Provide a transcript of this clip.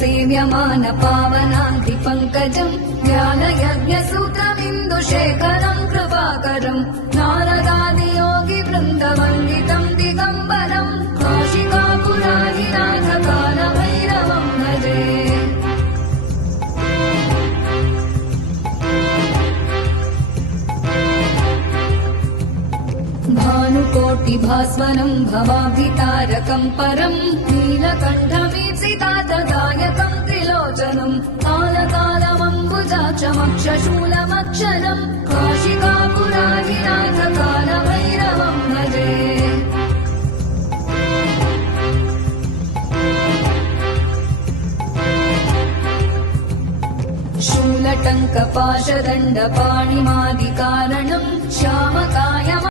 सेव्यमान पावनाङ्घ्रिपङ्कजम् ज्ञानयज्ञसूत्रमिन्दुशेखरम् कृपाकरम् नारदादियोगिवृन्दवन्दितम् दिगम्बरम् काशिकापुराधिनाथकालभैरवम् भजे। भानुकोटिभास्वरम् भवाभितारकम् परम् नीलकण्ठमीप्सितार्थदायकम् त्रिलोचनम् कालकालमम्बुजाक्षमक्षशूलमक्षरम् काशिकापुराधिनाथकालभैरवम् भजे। शूलटङ्कपाशदण्डपाणिमादिकारणम् श्यामकाय